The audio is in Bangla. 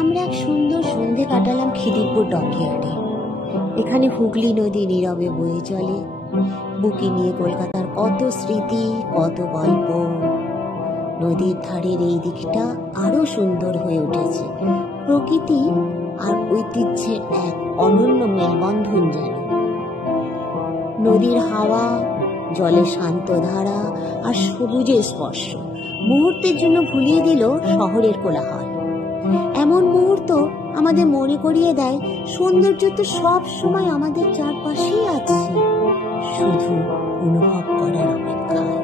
আমরা এক সুন্দর সন্ধে কাটালাম খিদিরপুর ডকইয়ার্ডে। এখানে হুগলি নদী নীরবে বয়ে চলে। বুকে নিয়ে কলকাতার কত স্মৃতি, কত গল্প। নদীর ধারের এই দিকটা আরো সুন্দর হয়ে উঠেছে। প্রকৃতি আর ঐতিহ্যের এক অনন্য মেলবন্ধন যেন। নদীর হাওয়া, জলের শান্ত ধারা আর সবুজের স্পর্শ মুহূর্তের জন্য ভুলিয়ে দিল শহরের কোলাহল। এমন মুহূর্ত আমাদের মনে করিয়ে দেয় সৌন্দর্য তো সব সময় আমাদের চারপাশেই আছে, শুধু অনুভব করার অপেক্ষায়।